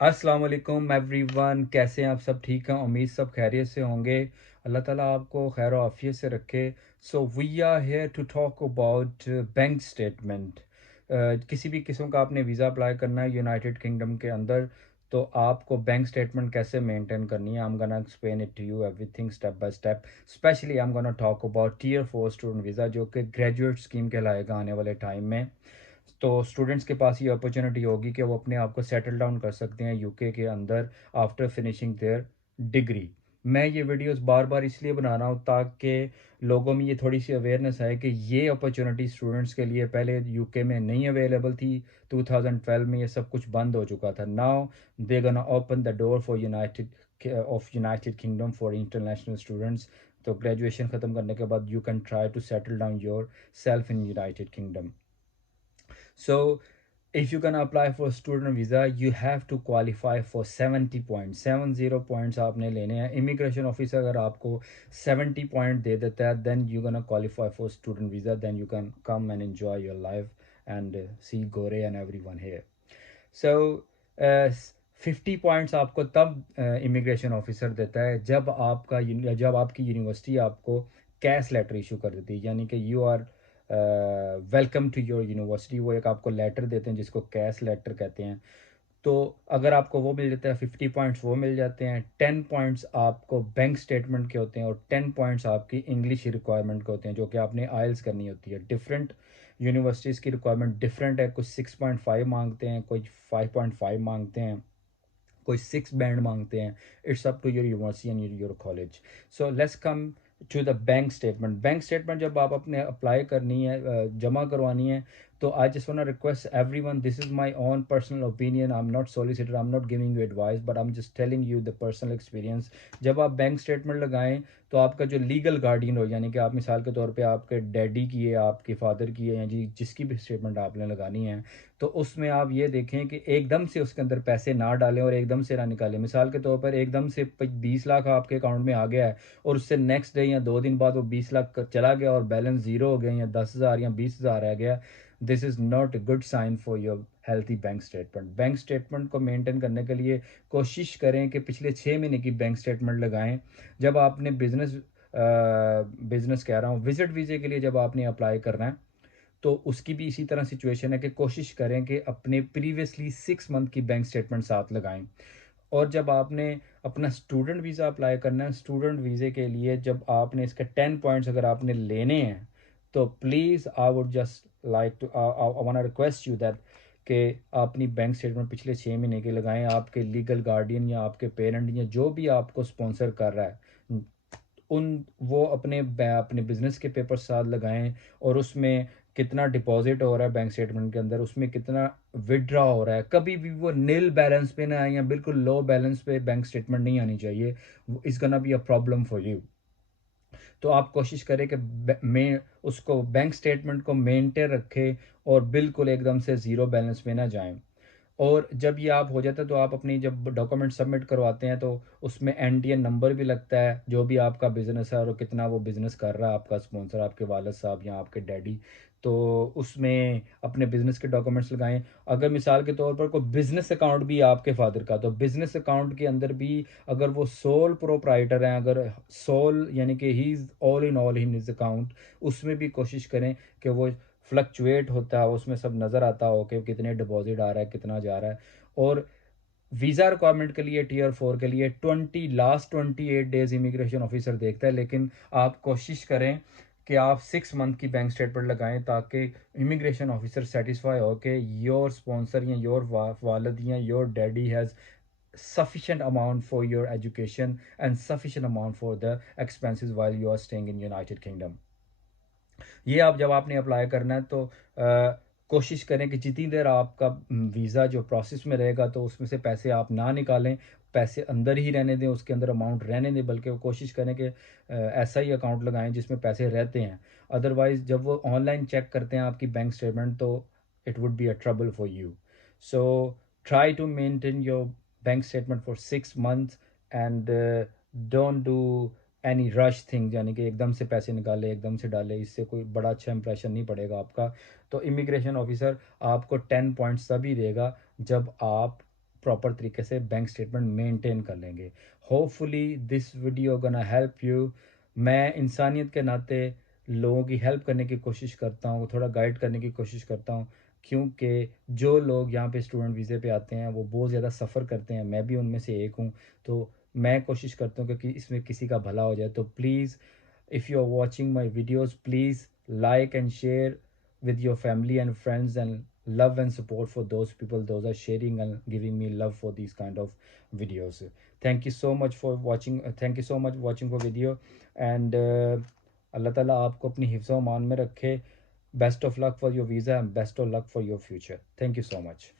अस्सलाम वालेकुम एवरीवन, कैसे हैं आप? सब ठीक हैं? उम्मीद सब खैरियत से होंगे। अल्लाह ताला आपको खैर आफियत से रखे। So we are here to talk about bank statement. किसी भी किस्म का आपने वीज़ा अप्लाई करना है यूनाइटेड किंगडम के अंदर, तो आपको बैंक स्टेटमेंट कैसे मेंटेन करनी है। I am gonna explain it to you everything step by step. Specially I am gonna talk about tier 4 student visa, जो कि ग्रेजुएट स्कीम कहलाएगा आने वाले टाइम में। तो स्टूडेंट्स के पास ये अपॉर्चुनिटी होगी कि वो अपने आप को सेटल डाउन कर सकते हैं यूके के अंदर आफ्टर फिनिशिंग देयर डिग्री। मैं ये वीडियोस बार बार इसलिए बना रहा हूँ ताकि लोगों में ये थोड़ी सी अवेयरनेस है कि ये अपॉर्चुनिटी स्टूडेंट्स के लिए पहले यूके में नहीं अवेलेबल थी। 2012 में ये सब कुछ बंद हो चुका था। Now they gonna open the door for United Kingdom for international students. तो ग्रेजुएशन ख़त्म करने के बाद you can try to settle down yourself in United Kingdom. So, if you're gonna apply for a student visa, you have to qualify for 70 points. 70 points आपने लेने हैं। Immigration officer अगर आपको 70 पॉइंट दे देता है, then you're gonna qualify for student visa. Then you can come and enjoy your life and see Gore and everyone here. So, 50 points आपको तब immigration officer देता है जब आपकी यूनिवर्सिटी आपको कैश लेटर इशू कर देती है, यानी कि you are welcome to your university. वो एक आपको लेटर देते हैं जिसको कैश लेटर कहते हैं। तो अगर आपको वो मिल जाता है, 50 पॉइंट्स वो मिल जाते हैं। 10 पॉइंट्स आपको बैंक स्टेटमेंट के होते हैं और 10 पॉइंट्स आपकी इंग्लिश रिक्वायरमेंट के होते हैं, जो कि आपने आइल्स करनी होती है। डिफरेंट यूनिवर्सिटीज़ की रिक्वायरमेंट डिफरेंट है। कुछ 6.5 मांगते हैं, कोई 5.5 मांगते हैं, कोई 6 बैंड मांगते हैं। It's up to your university and your college. So let's come to the bank statement. Bank statement जब आप अपने अप्लाई करनी है, जमा करवानी है, तो I just want request everyone, this is my own personal opinion. I am not solicitor, I am not giving you advice, but I am just telling you the personal experience. जब आप bank statement लगाएं, तो आपका जो legal guardian हो, यानी कि आप मिसाल के तौर पे आपके डैडी की है, आपके फादर की है, या जी जिसकी भी स्टेटमेंट आपने लगानी है, तो उसमें आप ये देखें कि एकदम से उसके अंदर पैसे ना डालें और एकदम से ना निकालें। मिसाल के तौर पर एकदम से 20 लाख आपके अकाउंट में आ गया है और उससे नेक्स्ट डे या 2 दिन बाद वो 20 लाख चला गया और बैलेंस ज़ीरो हो गया, या 10,000 या 20,000 रह गया। This is not a good sign for your healthy bank statement. Bank statement को मेंटेन करने के लिए कोशिश करें कि पिछले 6 महीने की बैंक स्टेटमेंट लगाएं। जब आपने बिजनेस कह रहा हूँ, विजिट वीज़े के लिए जब आपने अप्लाई करना है, तो उसकी भी इसी तरह सिचुएशन है कि कोशिश करें कि अपने प्रीवियसली 6 मंथ की बैंक स्टेटमेंट साथ लगाएं। और जब आपने अपना स्टूडेंट वीज़ा अप्लाई करना है, स्टूडेंट वीज़े के लिए जब आपने इसके 10 पॉइंट्स अगर आपने लेने हैं, तो please I would just like to I want request you that कि आप अपनी बैंक स्टेटमेंट पिछले 6 महीने के लगाएं। आपके लीगल गार्डियन या आपके पेरेंट या जो भी आपको स्पॉन्सर कर रहा है, उन वो अपने बिजनेस के पेपर साथ लगाएं। और उसमें कितना डिपॉजिट हो रहा है बैंक स्टेटमेंट के अंदर, उसमें कितना विड्रॉ हो रहा है, कभी भी वो नील बैलेंस पे ना आए या बिल्कुल लो बैलेंस पे बैंक स्टेटमेंट नहीं आनी चाहिए। Is gonna be a problem for you. तो आप कोशिश करें कि में उसको बैंक स्टेटमेंट को मेंटेन रखें और बिल्कुल एकदम से ज़ीरो बैलेंस में ना जाएं। और जब ये आप हो जाता है, तो आप अपनी जब डॉक्यूमेंट सबमिट करवाते हैं, तो उसमें एनटीएन नंबर भी लगता है, जो भी आपका बिजनेस है और कितना वो बिजनेस कर रहा है आपका स्पॉन्सर, आपके वालिद साहब या आपके डैडी। तो उसमें अपने बिजनेस के डॉक्यूमेंट्स लगाएं। अगर मिसाल के तौर पर कोई बिजनेस अकाउंट भी है आपके फादर का, तो बिजनेस अकाउंट के अंदर भी अगर वो सोल प्रोप्राइटर हैं, अगर सोल यानी कि he is all in his account, उसमें भी कोशिश करें कि वो फ्लक्चुएट होता है, उसमें सब नज़र आता हो कि कितने डिपॉजिट आ रहा है, कितना जा रहा है। और वीज़ा रिक्वायरमेंट के लिए टीयर 4 के लिए 28 डेज इमिग्रेशन ऑफिसर देखता है, लेकिन आप कोशिश करें कि आप 6 मंथ की बैंक स्टेटमेंट लगाएं, ताकि इमिग्रेशन ऑफिसर सेटिस्फाई हो कि योर स्पॉन्सर या योर वालद या your daddy has sufficient amount for your education and sufficient amount for the expenses while you are staying in United Kingdom. ये आप जब आपने अप्लाई करना है, तो कोशिश करें कि जितनी देर आपका वीज़ा जो प्रोसेस में रहेगा, तो उसमें से पैसे आप ना निकालें, पैसे अंदर ही रहने दें, उसके अंदर अमाउंट रहने दें, बल्कि वो कोशिश करें कि ऐसा ही अकाउंट लगाएं जिसमें पैसे रहते हैं। अदरवाइज़ जब वो ऑनलाइन चेक करते हैं आपकी बैंक स्टेटमेंट, तो it would be a trouble for you. So try to maintain your bank statement for 6 months and don't do any rush thing, यानी कि एकदम से पैसे निकाले, एकदम से डाले, इससे कोई बड़ा अच्छा इंप्रेशन नहीं पड़ेगा आपका। तो इमिग्रेशन ऑफिसर आपको 10 पॉइंट्स तभी देगा जब आप پراپر طریقے سے بینک اسٹیٹمنٹ مینٹین کر لیں گے. ہوپ فلی دس ویڈیو گنا ہیلپ یو. میں انسانیت کے ناطے لوگوں کی ہیلپ کرنے کی کوشش کرتا ہوں, تھوڑا گائیڈ کرنے کی کوشش کرتا ہوں, کیونکہ جو لوگ یہاں پہ اسٹوڈنٹ ویزے پہ آتے ہیں وہ بہت زیادہ سفر کرتے ہیں, میں بھی ان میں سے ایک ہوں. تو میں کوشش کرتا ہوں کہ اس میں کسی کا بھلا ہو جائے. تو please if you are watching my videos, please like and share with your family and friends, and love and support for those people those are sharing and giving me love for these kind of videos. Thank you so much for watching. Thank you so much watching for video. And اللہ تعالیٰ آپ کو اپنی حفظ و امان میں رکھے. Best of luck for your visa and best of luck for your future. Thank you so much.